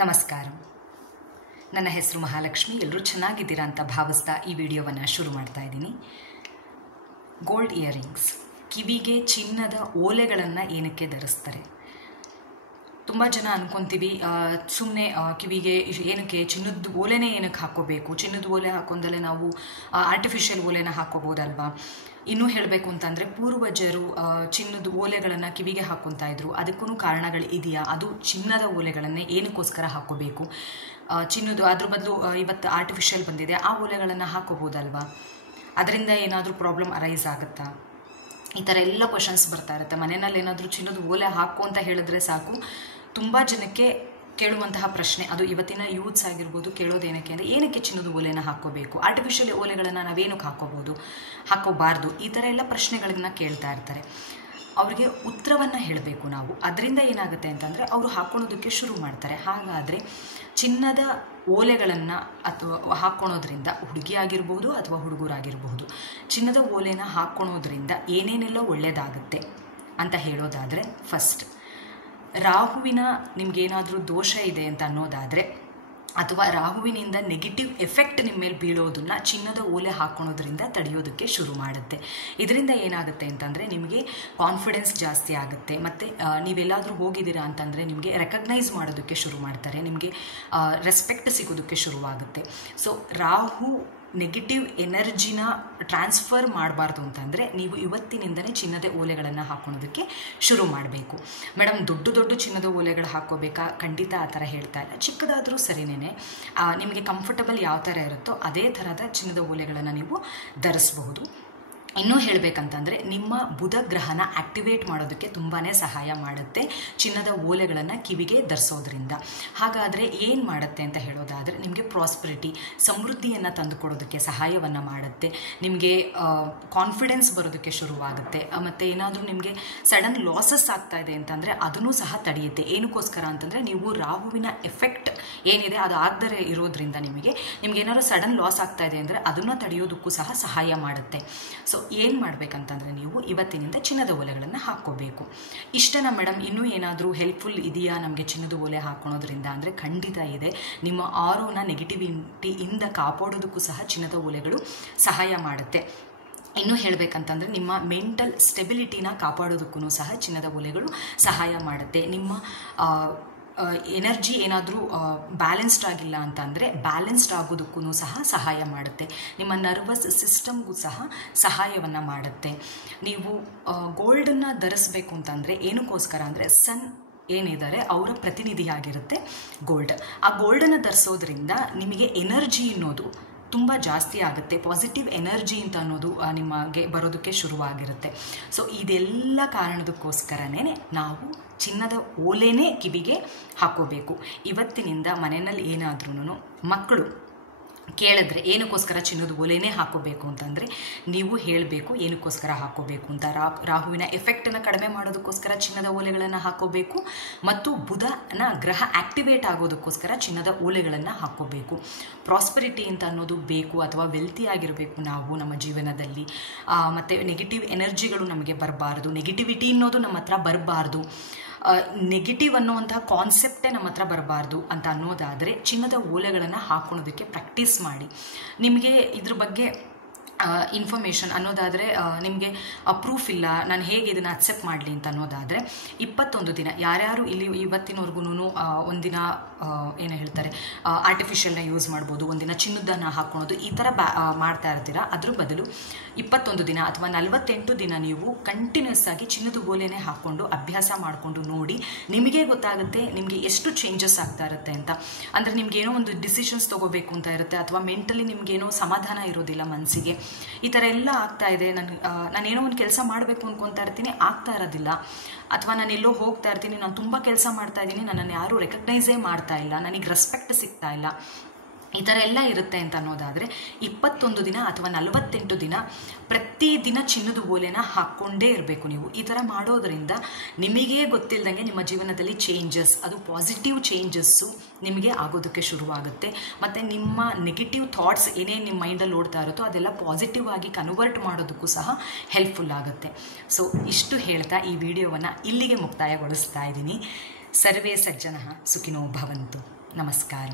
ನಮಸ್ಕಾರ. ನನ್ನ ಹೆಸರು ಮಹಾಲಕ್ಷ್ಮಿ. ಎಲ್ಲರೂ ಚೆನ್ನಾಗಿದ್ದೀರಾ ಅಂತ ಭಾವಿಸ್ತಾ ಈ ವಿಡಿಯೋವನ್ನು ಶುರು ಮಾಡ್ತಾ ಇದ್ದೀನಿ. ಗೋಲ್ಡ್ ಇಯರಿಂಗ್ಸ್, ಕಿವಿಗೆ ಚಿನ್ನದ ಓಲೆಗಳನ್ನು ಏನಕ್ಕೆ ಧರಿಸ್ತಾರೆ? ತುಂಬ ಜನ ಅನ್ಕೊತೀವಿ ಸುಮ್ಮನೆ ಕಿವಿಗೆ ಏನಕ್ಕೆ ಚಿನ್ನದ ಓಲೆನೇ ಏನಕ್ಕೆ ಹಾಕ್ಕೋಬೇಕು, ಚಿನ್ನದ ಓಲೆ ಹಾಕೊಂಡಲ್ಲೇ ನಾವು ಆರ್ಟಿಫಿಷಿಯಲ್ ಓಲೆನ ಹಾಕ್ಕೋಬೋದಲ್ವಾ? ಇನ್ನೂ ಹೇಳಬೇಕು ಅಂತಂದರೆ ಪೂರ್ವಜರು ಚಿನ್ನದ ಓಲೆಗಳನ್ನು ಕಿವಿಗೆ ಹಾಕ್ಕೊತಾ ಇದ್ರು. ಅದಕ್ಕೂ ಕಾರಣಗಳು ಇದೆಯಾ? ಅದು ಚಿನ್ನದ ಓಲೆಗಳನ್ನೇ ಏನಕ್ಕೋಸ್ಕರ ಹಾಕ್ಕೋಬೇಕು? ಚಿನ್ನದು ಅದ್ರ ಬದಲು ಇವತ್ತು ಆರ್ಟಿಫಿಷಿಯಲ್ ಬಂದಿದೆ, ಆ ಓಲೆಗಳನ್ನು ಹಾಕ್ಕೋಬೋದಲ್ವಾ? ಅದರಿಂದ ಏನಾದರೂ ಪ್ರಾಬ್ಲಮ್ ಅರೈಸ್ ಆಗುತ್ತಾ? ಈ ಥರ ಎಲ್ಲ ಕ್ವಶನ್ಸ್ ಬರ್ತಾ ಇರುತ್ತೆ. ಮನೆಯಲ್ಲಿ ಏನಾದರೂ ಚಿನ್ನದ ಓಲೆ ಹಾಕು ಅಂತ ಹೇಳಿದ್ರೆ ಸಾಕು, ತುಂಬ ಜನಕ್ಕೆ ಕೇಳುವಂತಹ ಪ್ರಶ್ನೆ ಅದು. ಇವತ್ತಿನ ಯೂತ್ಸ್ ಆಗಿರ್ಬೋದು ಕೇಳೋದೇನಕ್ಕೆ ಅಂದರೆ, ಏನಕ್ಕೆ ಚಿನ್ನದ ಓಲೆನ ಹಾಕ್ಕೋಬೇಕು, ಆರ್ಟಿಫಿಷಿಯಲ್ ಓಲೆಗಳನ್ನು ನಾವೇನಕ್ಕೆ ಹಾಕ್ಕೋಬಾರ್ದು, ಈ ಥರ ಎಲ್ಲ ಪ್ರಶ್ನೆಗಳನ್ನ ಕೇಳ್ತಾ ಇರ್ತಾರೆ. ಅವ್ರಿಗೆ ಉತ್ತರವನ್ನು ಹೇಳಬೇಕು ನಾವು. ಅದರಿಂದ ಏನಾಗುತ್ತೆ ಅಂತಂದರೆ ಅವರು ಹಾಕ್ಕೊಳೋದಕ್ಕೆ ಶುರು ಮಾಡ್ತಾರೆ. ಹಾಗಾದರೆ ಚಿನ್ನದ ಓಲೆಗಳನ್ನು ಅಥವಾ ಹಾಕ್ಕೊಳೋದ್ರಿಂದ, ಹುಡುಗಿ ಆಗಿರ್ಬೋದು ಅಥವಾ ಹುಡುಗರಾಗಿರ್ಬೋದು, ಚಿನ್ನದ ಓಲೆನ ಹಾಕ್ಕೊಳೋದ್ರಿಂದ ಏನೇನೆಲ್ಲ ಒಳ್ಳೆಯದಾಗುತ್ತೆ ಅಂತ ಹೇಳೋದಾದರೆ, ಫಸ್ಟ್ ರಾಹುವಿನ ನಿಮಗೇನಾದರೂ ದೋಷ ಇದೆ ಅಂತ ಅನ್ನೋದಾದರೆ, ಅಥವಾ ರಾಹುವಿನಿಂದ ನೆಗೆಟಿವ್ ಎಫೆಕ್ಟ್ ನಿಮ್ಮ ಮೇಲೆ ಬೀಳೋದನ್ನು ಚಿನ್ನದ ಓಲೆ ಹಾಕ್ಕೊಳೋದ್ರಿಂದ ತಡೆಯೋದಕ್ಕೆ ಶುರು ಮಾಡುತ್ತೆ. ಇದರಿಂದ ಏನಾಗುತ್ತೆ ಅಂತಂದರೆ ನಿಮಗೆ ಕಾನ್ಫಿಡೆನ್ಸ್ ಜಾಸ್ತಿ ಆಗುತ್ತೆ. ಮತ್ತು ನೀವೆಲ್ಲಾದರೂ ಹೋಗಿದ್ದೀರಾ ಅಂತಂದರೆ ನಿಮಗೆ ರೆಕಗ್ನೈಸ್ ಮಾಡೋದಕ್ಕೆ ಶುರು ಮಾಡ್ತಾರೆ, ನಿಮಗೆ ರೆಸ್ಪೆಕ್ಟ್ ಸಿಗೋದಕ್ಕೆ ಶುರುವಾಗುತ್ತೆ. ಸೊ ರಾಹು ನೆಗೆಟಿವ್ ಎನರ್ಜಿನ ಟ್ರಾನ್ಸ್ಫರ್ ಮಾಡಬಾರ್ದು ಅಂತಂದರೆ ನೀವು ಇವತ್ತಿನಿಂದಲೇ ಚಿನ್ನದ ಓಲೆಗಳನ್ನು ಹಾಕ್ಕೊಳೋದಕ್ಕೆ ಶುರು ಮಾಡಬೇಕು. ಮೇಡಮ್ ದೊಡ್ಡ ಚಿನ್ನದ ಓಲೆಗಳು ಹಾಕ್ಕೋಬೇಕಾ? ಖಂಡಿತ ಆ ಥರ ಹೇಳ್ತಾ ಇಲ್ಲ. ಚಿಕ್ಕದಾದರೂ ಸರಿನೇ, ನಿಮಗೆ ಕಂಫರ್ಟಬಲ್ ಯಾವ ಥರ ಇರುತ್ತೋ ಅದೇ ಥರದ ಚಿನ್ನದ ಓಲೆಗಳನ್ನು ನೀವು ಧರಿಸಬಹುದು. ಇನ್ನೂ ಹೇಳಬೇಕಂತಂದರೆ, ನಿಮ್ಮ ಬುಧ ಗ್ರಹನ ಆ್ಯಕ್ಟಿವೇಟ್ ಮಾಡೋದಕ್ಕೆ ತುಂಬಾ ಸಹಾಯ ಮಾಡುತ್ತೆ ಚಿನ್ನದ ಓಲೆಗಳನ್ನು ಕಿವಿಗೆ ಧರಿಸೋದ್ರಿಂದ. ಹಾಗಾದರೆ ಏನು ಮಾಡುತ್ತೆ ಅಂತ ಹೇಳೋದಾದರೆ, ನಿಮಗೆ ಪ್ರಾಸ್ಪರಿಟಿ, ಸಮೃದ್ಧಿಯನ್ನು ತಂದುಕೊಡೋದಕ್ಕೆ ಸಹಾಯವನ್ನು ಮಾಡುತ್ತೆ. ನಿಮಗೆ ಕಾನ್ಫಿಡೆನ್ಸ್ ಬರೋದಕ್ಕೆ ಶುರುವಾಗುತ್ತೆ. ಮತ್ತು ಏನಾದರೂ ನಿಮಗೆ ಸಡನ್ ಲಾಸಸ್ ಆಗ್ತಾ ಇದೆ ಅಂತಂದರೆ ಅದನ್ನು ಸಹ ತಡೆಯುತ್ತೆ. ಏನಕ್ಕೋಸ್ಕರ ಅಂತಂದರೆ, ನೀವು ರಾಹುವಿನ ಎಫೆಕ್ಟ್ ಏನಿದೆ ಅದು ಆಗದೇ ಇರೋದ್ರಿಂದ ನಿಮಗೇನಾದ್ರು ಸಡನ್ ಲಾಸ್ ಆಗ್ತಾ ಇದೆ ಅಂದರೆ ಅದನ್ನು ತಡೆಯೋದಕ್ಕೂ ಸಹ ಸಹಾಯ ಮಾಡುತ್ತೆ. ಸೊ ಏನು ಮಾಡಬೇಕಂತಂದರೆ, ನೀವು ಇವತ್ತಿನಿಂದ ಚಿನ್ನದ ಓಲೆಗಳನ್ನು ಹಾಕ್ಕೋಬೇಕು. ಇಷ್ಟೇನಾ ಮೇಡಮ್? ಇನ್ನೂ ಏನಾದರೂ ಹೆಲ್ಪ್ಫುಲ್ ಇದೆಯಾ ನಮಗೆ ಚಿನ್ನದ ಓಲೆ ಹಾಕ್ಕೊಳೋದ್ರಿಂದ ಅಂದರೆ, ಖಂಡಿತ ಇದೆ. ನಿಮ್ಮ ಆರೋನ ನೆಗೆಟಿವಿಟಿಯಿಂದ ಕಾಪಾಡೋದಕ್ಕೂ ಸಹ ಚಿನ್ನದ ಓಲೆಗಳು ಸಹಾಯ ಮಾಡುತ್ತೆ. ಇನ್ನೂ ಹೇಳಬೇಕಂತಂದರೆ, ನಿಮ್ಮ ಮೆಂಟಲ್ ಸ್ಟೆಬಿಲಿಟಿನ ಕಾಪಾಡೋದಕ್ಕೂ ಸಹ ಚಿನ್ನದ ಓಲೆಗಳು ಸಹಾಯ ಮಾಡುತ್ತೆ. ನಿಮ್ಮ ಎನರ್ಜಿ ಏನಾದರೂ ಬ್ಯಾಲೆನ್ಸ್ಡ್ ಆಗಿಲ್ಲ ಅಂತಂದರೆ ಬ್ಯಾಲೆನ್ಸ್ಡ್ ಆಗೋದಕ್ಕೂ ಸಹ ಸಹಾಯ ಮಾಡುತ್ತೆ. ನಿಮ್ಮ ನರ್ವಸ್ ಸಿಸ್ಟಮ್ಗೂ ಸಹ ಸಹಾಯವನ್ನು ಮಾಡುತ್ತೆ. ನೀವು ಗೋಲ್ಡನ್ನು ಧರಿಸ್ಬೇಕು ಅಂತಂದರೆ ಏನಕ್ಕೋಸ್ಕರ ಅಂದರೆ, ಸನ್ ಏನಿದ್ದಾರೆ ಅವರ ಪ್ರತಿನಿಧಿಯಾಗಿರುತ್ತೆ ಗೋಲ್ಡ್. ಆ ಗೋಲ್ಡನ್ನು ಧರಿಸೋದ್ರಿಂದ ನಿಮಗೆ ಎನರ್ಜಿ ಅನ್ನೋದು ತುಂಬ ಜಾಸ್ತಿ ಆಗುತ್ತೆ. ಪಾಸಿಟಿವ್ ಎನರ್ಜಿ ಅಂತ ಅನ್ನೋದು ನಿಮಗೆ ಬರೋದಕ್ಕೆ ಶುರುವಾಗಿರುತ್ತೆ. ಸೊ ಇದೆಲ್ಲ ಕಾರಣದಕ್ಕೋಸ್ಕರನೇ ನಾವು ಚಿನ್ನದ ಓಲೆನೇ ಕಿವಿಗೆ ಹಾಕ್ಕೋಬೇಕು. ಇವತ್ತಿನಿಂದ ಮನೆಯಲ್ಲಿ ಏನಾದ್ರೂ ಮಕ್ಕಳು ಕೇಳಿದ್ರೆ ಏನಕ್ಕೋಸ್ಕರ ಚಿನ್ನದ ಓಲೆನೇ ಹಾಕ್ಕೋಬೇಕು ಅಂತಂದರೆ ನೀವು ಹೇಳಬೇಕು ಏನಕ್ಕೋಸ್ಕರ ಹಾಕ್ಕೋಬೇಕು ಅಂತ. ರಾಹುವಿನ ಎಫೆಕ್ಟನ್ನು ಕಡಿಮೆ ಮಾಡೋದಕ್ಕೋಸ್ಕರ ಚಿನ್ನದ ಓಲೆಗಳನ್ನು ಹಾಕ್ಕೋಬೇಕು, ಮತ್ತು ಬುಧನ ಗ್ರಹ ಆ್ಯಕ್ಟಿವೇಟ್ ಆಗೋದಕ್ಕೋಸ್ಕರ ಚಿನ್ನದ ಓಲೆಗಳನ್ನು ಹಾಕ್ಕೋಬೇಕು. ಪ್ರಾಸ್ಪರಿಟಿ ಅಂತ ಅನ್ನೋದು ಬೇಕು, ಅಥವಾ ವೆಲ್ತಿ ಆಗಿರಬೇಕು ನಾವು ನಮ್ಮ ಜೀವನದಲ್ಲಿ. ಮತ್ತು ನೆಗೆಟಿವ್ ಎನರ್ಜಿಗಳು ನಮಗೆ ಬರಬಾರ್ದು, ನೆಗೆಟಿವಿಟಿ ಅನ್ನೋದು ನಮ್ಮ ಹತ್ರ ಬರಬಾರ್ದು, ನೆಗೆಟಿವ್ ಅನ್ನೋವಂತಹ ಕಾನ್ಸೆಪ್ಟೇ ನಮ್ಮ ಹತ್ರ ಬರಬಾರ್ದು ಅಂತ ಅನ್ನೋದಾದರೆ ಚಿನ್ನದ ಓಲೆಗಳನ್ನು ಹಾಕ್ಕೊಳೋದಕ್ಕೆ ಪ್ರಾಕ್ಟೀಸ್ ಮಾಡಿ. ನಿಮಗೆ ಇದ್ರ ಬಗ್ಗೆ ಇನ್ಫಾರ್ಮೇಷನ್ ಅನ್ನೋದಾದರೆ, ನಿಮಗೆ ಪ್ರೂಫ್ ಇಲ್ಲ, ನಾನು ಹೇಗೆ ಇದನ್ನು ಅಕ್ಸೆಪ್ಟ್ ಮಾಡಲಿ ಅಂತ ಅನ್ನೋದಾದರೆ, 21 ದಿನ ಯಾರ್ಯಾರು ಇಲ್ಲಿ ಇವತ್ತಿನವರೆಗೂ ಒಂದಿನ ಏನು ಹೇಳ್ತಾರೆ ಆರ್ಟಿಫಿಷಿಯಲ್ನ ಯೂಸ್ ಮಾಡ್ಬೋದು, ಒಂದಿನ ಚಿನ್ನದನ್ನು ಹಾಕ್ಕೊಳೋದು, ಈ ಥರ ಮಾಡ್ತಾ ಇರ್ತೀರಾ. ಅದ್ರ ಬದಲು 21 ದಿನ ಅಥವಾ 48 ದಿನ ನೀವು ಕಂಟಿನ್ಯೂಸ್ ಆಗಿ ಚಿನ್ನದ ಓಲೆನೇ ಹಾಕ್ಕೊಂಡು ಅಭ್ಯಾಸ ಮಾಡಿಕೊಂಡು ನೋಡಿ. ನಿಮಗೆ ಗೊತ್ತಾಗುತ್ತೆ ನಿಮಗೆ ಎಷ್ಟು ಚೇಂಜಸ್ ಆಗ್ತಾ ಇರುತ್ತೆ ಅಂತ. ಅಂದರೆ ನಿಮಗೇನೋ ಒಂದು ಡಿಸಿಷನ್ಸ್ ತೊಗೋಬೇಕು ಅಂತ ಇರುತ್ತೆ, ಅಥವಾ ಮೆಂಟಲಿ ನಿಮಗೇನೋ ಸಮಾಧಾನ ಇರೋದಿಲ್ಲ ಮನಸ್ಸಿಗೆ. ಈ ಥರ ಎಲ್ಲ ಆಗ್ತಾ ಇದೆ. ನಾನೇನೋ ಒಂದು ಕೆಲಸ ಮಾಡಬೇಕು ಅಂದ್ಕೊತಾ ಇರ್ತೀನಿ, ಆಗ್ತಾ ಇರೋದಿಲ್ಲ. ಅಥವಾ ನಾನು ಎಲ್ಲೋ ಹೋಗ್ತಾ ಇರ್ತೀನಿ, ನಾನು ತುಂಬ ಕೆಲಸ ಮಾಡ್ತಾ ಇದ್ದೀನಿ, ನನ್ನನ್ನು ಯಾರೂ ರೆಕಗ್ನೈಸೇ ಮಾಡ್ತಾ ಇಲ್ಲ, ನನಗೆ ರೆಸ್ಪೆಕ್ಟ್ ಸಿಗ್ತಾ ಇಲ್ಲ, ಈ ಥರ ಎಲ್ಲ ಇರುತ್ತೆ ಅಂತ ಅನ್ನೋದಾದರೆ 21 ದಿನ ಅಥವಾ 48 ದಿನ ಪ್ರತಿದಿನ ಚಿನ್ನದ ಓಲೆನ ಹಾಕ್ಕೊಂಡೇ ಇರಬೇಕು ನೀವು. ಈ ಥರ ಮಾಡೋದರಿಂದ ನಿಮಗೇ ಗೊತ್ತಿಲ್ಲದಂಗೆ ನಿಮ್ಮ ಜೀವನದಲ್ಲಿ ಚೇಂಜಸ್, ಅದು ಪಾಸಿಟಿವ್ ಚೇಂಜಸ್ಸು ನಿಮಗೆ ಆಗೋದಕ್ಕೆ ಶುರುವಾಗುತ್ತೆ. ಮತ್ತು ನಿಮ್ಮ ನೆಗೆಟಿವ್ ಥಾಟ್ಸ್ ಏನೇನು ನಿಮ್ಮ ಮೈಂಡಲ್ಲಿ ಓಡ್ತಾ ಇರುತ್ತೋ ಅದೆಲ್ಲ ಪಾಸಿಟಿವ್ ಆಗಿ ಕನ್ವರ್ಟ್ ಮಾಡೋದಕ್ಕೂ ಸಹ ಹೆಲ್ಪ್ಫುಲ್ ಆಗುತ್ತೆ. ಸೊ ಇಷ್ಟು ಹೇಳ್ತಾ ಈ ವಿಡಿಯೋವನ್ನು ಇಲ್ಲಿಗೆ ಮುಕ್ತಾಯಗೊಳಿಸ್ತಾ ಇದ್ದೀನಿ. ಸರ್ವೇ ಸಜ್ಜನಃ ಸುಖಿನೋ ಭವಂತು. ನಮಸ್ಕಾರ.